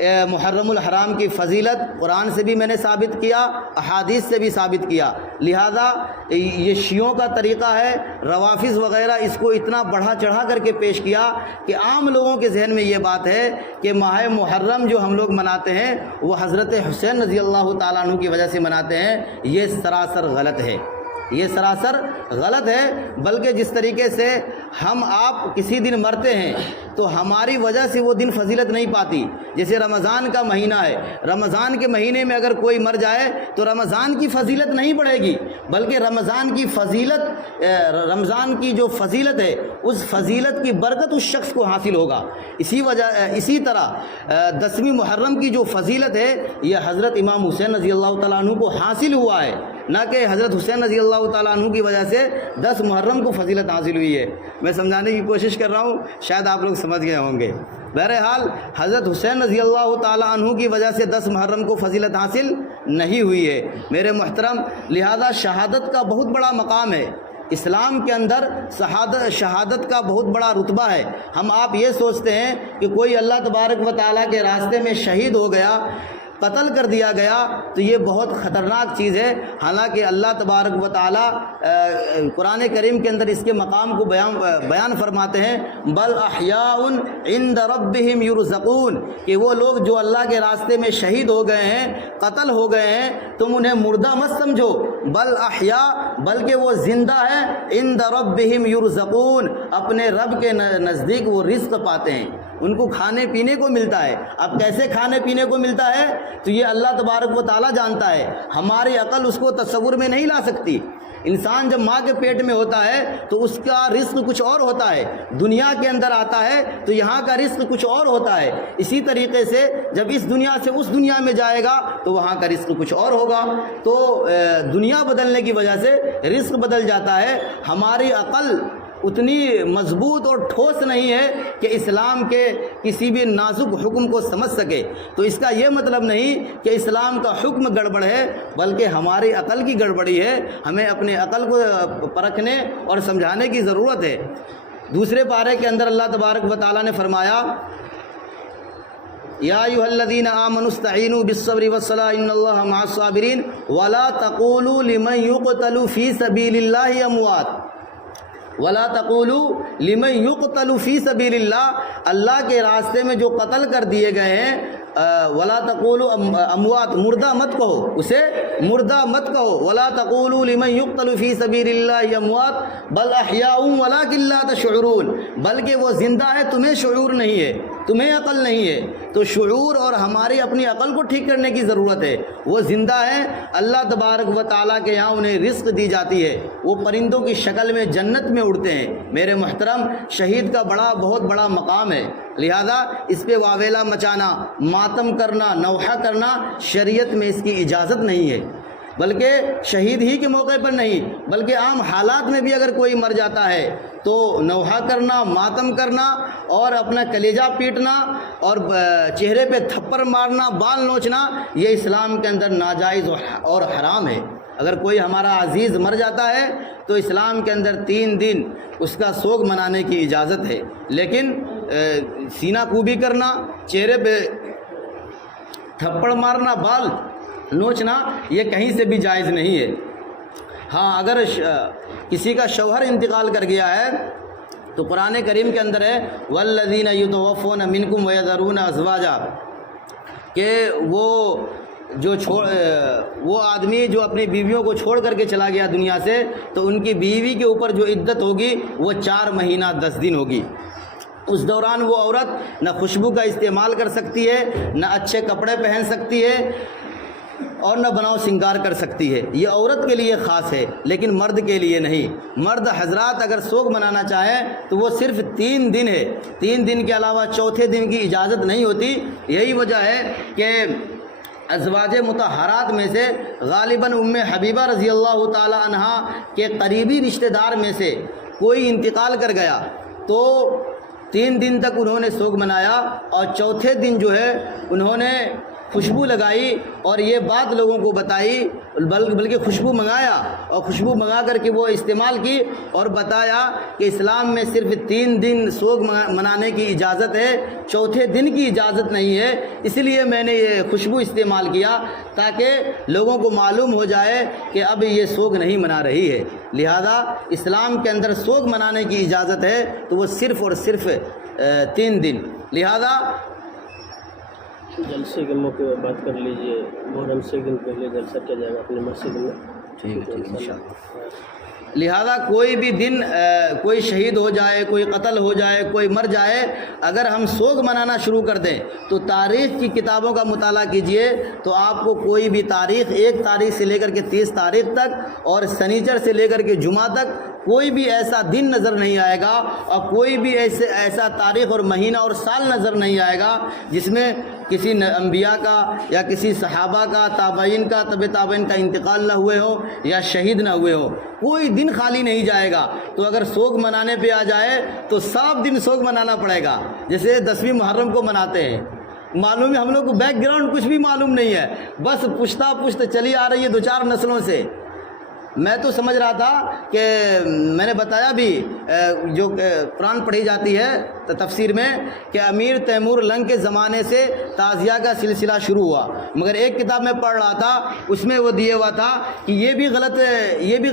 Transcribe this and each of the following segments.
محرم الحرام کی فضیلت قرآن سے بھی میں نے ثابت کیا، احادیث سے بھی ثابت کیا۔ لہذا یہ شیعوں کا طریقہ ہے، روافظ وغیرہ اس کو اتنا بڑھا چڑھا کر کے پیش کیا کہ عام لوگوں کے ذہن میں یہ بات ہے کہ ماہ محرم جو ہم لوگ مناتے ہیں وہ حضرت حسین رضی اللہ تعالیٰ عنہ کی وجہ سے مناتے ہیں۔ یہ سراسر غلط ہے، یہ سراسر غلط ہے۔ بلکہ جس طریقے سے ہم آپ کسی دن مرتے ہیں تو ہماری وجہ سے وہ دن فضیلت نہیں پاتی۔ جیسے رمضان کا مہینہ ہے، رمضان کے مہینے میں اگر کوئی مر جائے تو رمضان کی فضیلت نہیں بڑھے گی، بلکہ رمضان کی فضیلت، رمضان کی جو فضیلت ہے اس فضیلت کی برکت اس شخص کو حاصل ہوگا۔ اسی طرح 10ویں محرم کی جو فضیلت ہے یہ حضرت امام حسین رضی اللہ تعالیٰ عنہ کو حاصل ہوا ہے، نہ کہ حضرت حسین رضی اللہ تعالیٰ عنہ کی وجہ سے 10 محرم کو فضیلت حاصل ہوئی ہے۔ میں سمجھانے کی کوشش کر رہا ہوں، شاید آپ لوگ سمجھ گئے ہوں گے۔ بہرحال حضرت حسین رضی اللہ تعالیٰ عنہ کی وجہ سے 10 محرم کو فضیلت حاصل نہیں ہوئی ہے میرے محترم۔ لہذا شہادت کا بہت بڑا مقام ہے اسلام کے اندر، شہادت کا بہت بڑا رتبہ ہے۔ ہم آپ یہ سوچتے ہیں کہ کوئی اللہ تبارک و تعالیٰ کے راستے میں شہید ہو گیا، قتل کر دیا گیا، تو یہ بہت خطرناک چیز ہے۔ حالانکہ اللہ تبارک و تعالیٰ قرآن کریم کے اندر اس کے مقام کو بیان فرماتے ہیں، بل احیاء عند ربہم یرزقون، کہ وہ لوگ جو اللہ کے راستے میں شہید ہو گئے ہیں، قتل ہو گئے ہیں، تم انہیں مردہ مت سمجھو، بل احیاء، بلکہ وہ زندہ ہے، عند ربہم یرزقون، اپنے رب کے نزدیک وہ رزق پاتے ہیں، ان کو کھانے پینے کو ملتا ہے۔ اب کیسے کھانے پینے کو ملتا ہے تو یہ اللہ تبارک و تعالیٰ جانتا ہے، ہماری عقل اس کو تصور میں نہیں لا سکتی۔ انسان جب ماں کے پیٹ میں ہوتا ہے تو اس کا رزق کچھ اور ہوتا ہے، دنیا کے اندر آتا ہے تو یہاں کا رزق کچھ اور ہوتا ہے۔ اسی طریقے سے جب اس دنیا سے اس دنیا میں جائے گا تو وہاں کا رزق کچھ اور ہوگا۔ تو دنیا بدلنے کی وجہ سے رزق بدل جاتا ہے۔ ہماری عقل اتنی مضبوط اور ٹھوس نہیں ہے کہ اسلام کے کسی بھی نازک حکم کو سمجھ سکے۔ تو اس کا یہ مطلب نہیں کہ اسلام کا حکم گڑبڑ ہے، بلکہ ہماری عقل کی گڑبڑی ہے۔ ہمیں اپنے عقل کو پرکھنے اور سمجھانے کی ضرورت ہے۔ دوسرے پارے کے اندر اللہ تبارک و تعالیٰ نے فرمایا، یا ایھا الذین آمنوا استعینوا بالصبر والصلاۃ ان اللہ مع الصابرین ولا تقولوا لمن یقتل فی سبیل اللہ اموات، ولا تقولوا لمن یقتل فی سبیل اللہ، اللہ کے راستے میں جو قتل کر دیے گئے ہیں، ولا تقولوا اموات، مردہ مت کہو، اسے مردہ مت کہو، ولا تقولوا لمن یقتل فی سبیل اللہ اموات بل احیاء ولکن لا تشعرون، بلکہ وہ زندہ ہے، تمہیں شعور نہیں ہے، تمہیں عقل نہیں ہے۔ تو شعور اور ہماری اپنی عقل کو ٹھیک کرنے کی ضرورت ہے۔ وہ زندہ ہیں، اللہ تبارک و تعالیٰ کے یہاں انہیں رزق دی جاتی ہے، وہ پرندوں کی شکل میں جنت میں اڑتے ہیں۔ میرے محترم، شہید کا بہت بڑا مقام ہے، لہذا اس پہ واویلا مچانا، ماتم کرنا، نوحہ کرنا شریعت میں اس کی اجازت نہیں ہے۔ بلکہ شہید ہی کے موقع پر نہیں، بلکہ عام حالات میں بھی اگر کوئی مر جاتا ہے تو نوحہ کرنا، ماتم کرنا اور اپنا کلیجہ پیٹنا اور چہرے پہ تھپڑ مارنا، بال نوچنا، یہ اسلام کے اندر ناجائز اور حرام ہے۔ اگر کوئی ہمارا عزیز مر جاتا ہے تو اسلام کے اندر 3 دن اس کا سوگ منانے کی اجازت ہے، لیکن سینہ کوبی کرنا، چہرے پہ تھپڑ مارنا، بال نوچنا، یہ کہیں سے بھی جائز نہیں ہے۔ ہاں، اگر کسی کا شوہر انتقال کر گیا ہے تو قرآن کریم کے اندر ہے والذین یتوفون منکم ویذرون ازواجا، کہ وہ آدمی جو اپنی بیویوں کو چھوڑ کر کے چلا گیا دنیا سے، تو ان کی بیوی کے اوپر جو عدت ہوگی وہ 4 مہینہ 10 دن ہوگی۔ اس دوران وہ عورت نہ خوشبو کا استعمال کر سکتی ہے، نہ اچھے کپڑے پہن سکتی ہے، اور نہ بناؤ سنگار کر سکتی ہے۔ یہ عورت کے لیے خاص ہے، لیکن مرد کے لیے نہیں۔ مرد حضرات اگر سوگ منانا چاہیں تو وہ صرف 3 دن ہے، 3 دن کے علاوہ چوتھے دن کی اجازت نہیں ہوتی۔ یہی وجہ ہے کہ ازواج مطہرات میں سے غالباً ام حبیبہ رضی اللہ تعالی عنہا کے قریبی رشتہ دار میں سے کوئی انتقال کر گیا تو 3 دن تک انہوں نے سوگ منایا، اور چوتھے دن جو ہے انہوں نے خوشبو لگائی اور یہ بات لوگوں کو بتائی، بلکہ خوشبو منگایا اور خوشبو منگا کر کے وہ استعمال کی اور بتایا کہ اسلام میں صرف 3 دن سوگ منانے کی اجازت ہے، چوتھے دن کی اجازت نہیں ہے، اس لیے میں نے یہ خوشبو استعمال کیا تاکہ لوگوں کو معلوم ہو جائے کہ اب یہ سوگ نہیں منا رہی ہے۔ لہذا اسلام کے اندر سوگ منانے کی اجازت ہے تو وہ صرف اور صرف 3 دن۔ لہذا جلسے کے موقع پر بات کر لیجئے، محرم سے ایک دن پہلے جلسہ کیا جائے گا اپنے مسجد میں۔ ٹھیک ہے انشاءاللہ۔ لہذا کوئی بھی دن کوئی شہید ہو جائے، کوئی قتل ہو جائے، کوئی مر جائے، اگر ہم سوگ منانا شروع کر دیں تو تاریخ کی کتابوں کا مطالعہ کیجئے تو آپ کو کوئی بھی تاریخ 1 تاریخ سے لے کر کے 30 تاریخ تک اور سنیچر سے لے کر کے جمعہ تک کوئی بھی ایسا دن نظر نہیں آئے گا اور کوئی بھی ایسا تاریخ اور مہینہ اور سال نظر نہیں آئے گا جس میں کسی انبیاء کا یا کسی صحابہ کا، تابعین کا، تبع تابعین کا انتقال نہ ہوئے ہو یا شہید نہ ہوئے ہو، کوئی دن خالی نہیں جائے گا۔ تو اگر سوگ منانے پہ آ جائے تو 7 دن سوگ منانا پڑے گا، جیسے 10ویں محرم کو مناتے ہیں۔ معلوم ہے ہم لوگ کو بیک گراؤنڈ کچھ بھی معلوم نہیں ہے، بس پشتہ پشت چلی آ رہی ہے 2-4 نسلوں سے۔ میں تو سمجھ رہا تھا کہ میں نے بتایا بھی جو قرآن پڑھی جاتی ہے تفسیر میں کہ امیر تیمور لنگ کے زمانے سے تعزیہ کا سلسلہ شروع ہوا، مگر ایک کتاب میں پڑھ رہا تھا اس میں وہ دیا ہوا تھا کہ یہ بھی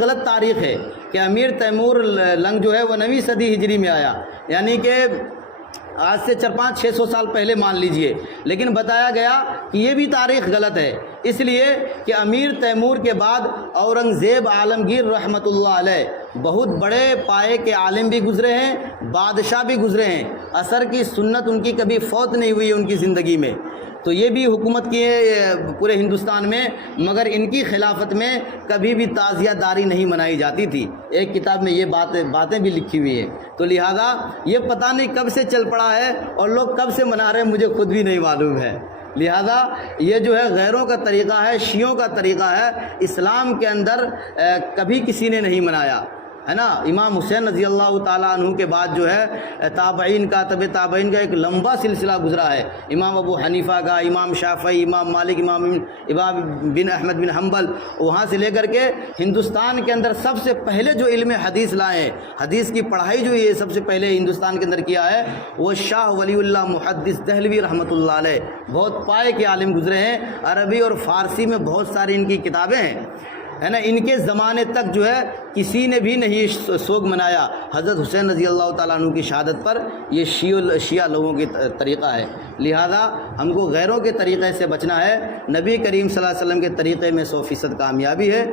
غلط تاریخ ہے کہ امیر تیمور لنگ جو ہے وہ 9ویں صدی ہجری میں آیا، یعنی کہ آج سے 400-500-600 سال پہلے مان لیجئے، لیکن بتایا گیا کہ یہ بھی تاریخ غلط ہے، اس لیے کہ امیر تیمور کے بعد اورنگزیب عالمگیر رحمۃ اللہ علیہ بہت بڑے پائے کے عالم بھی گزرے ہیں، بادشاہ بھی گزرے ہیں، اثر کی سنت ان کی کبھی فوت نہیں ہوئی ان کی زندگی میں، تو یہ بھی حکومت کیے پورے ہندوستان میں، مگر ان کی خلافت میں کبھی بھی تعزیہ داری نہیں منائی جاتی تھی۔ ایک کتاب میں یہ باتیں بھی لکھی ہوئی ہیں، تو لہذا یہ پتہ نہیں کب سے چل پڑا ہے اور لوگ کب سے منا رہے ہیں مجھے خود بھی نہیں معلوم ہے۔ لہذا یہ جو ہے غیروں کا طریقہ ہے، شیعوں کا طریقہ ہے، اسلام کے اندر کبھی کسی نے نہیں منایا ہے نا۔ امام حسین رضی اللہ تعالیٰ عنہ کے بعد جو ہے تابعین کا، تبع تابعین کا ایک لمبا سلسلہ گزرا ہے، امام ابو حنیفہ کا، امام شافعی، امام مالک، امام بن احمد بن حنبل، وہاں سے لے کر کے ہندوستان کے اندر سب سے پہلے جو علم حدیث لائے ہیں، حدیث کی پڑھائی جو یہ سب سے پہلے ہندوستان کے اندر کیا ہے وہ شاہ ولی اللہ محدث دہلوی رحمۃ اللہ علیہ، بہت پائے کے عالم گزرے ہیں، عربی اور فارسی میں بہت ساری ان کی کتابیں ہیں ہے نا۔ ان کے زمانے تک جو ہے کسی نے بھی نہیں سوگ منایا حضرت حسین رضی اللہ تعالیٰ عنہ کی شہادت پر، یہ شیعہ لوگوں کی طریقہ ہے۔ لہذا ہم کو غیروں کے طریقے سے بچنا ہے، نبی کریم صلی اللہ علیہ وسلم کے طریقے میں 100% کامیابی ہے۔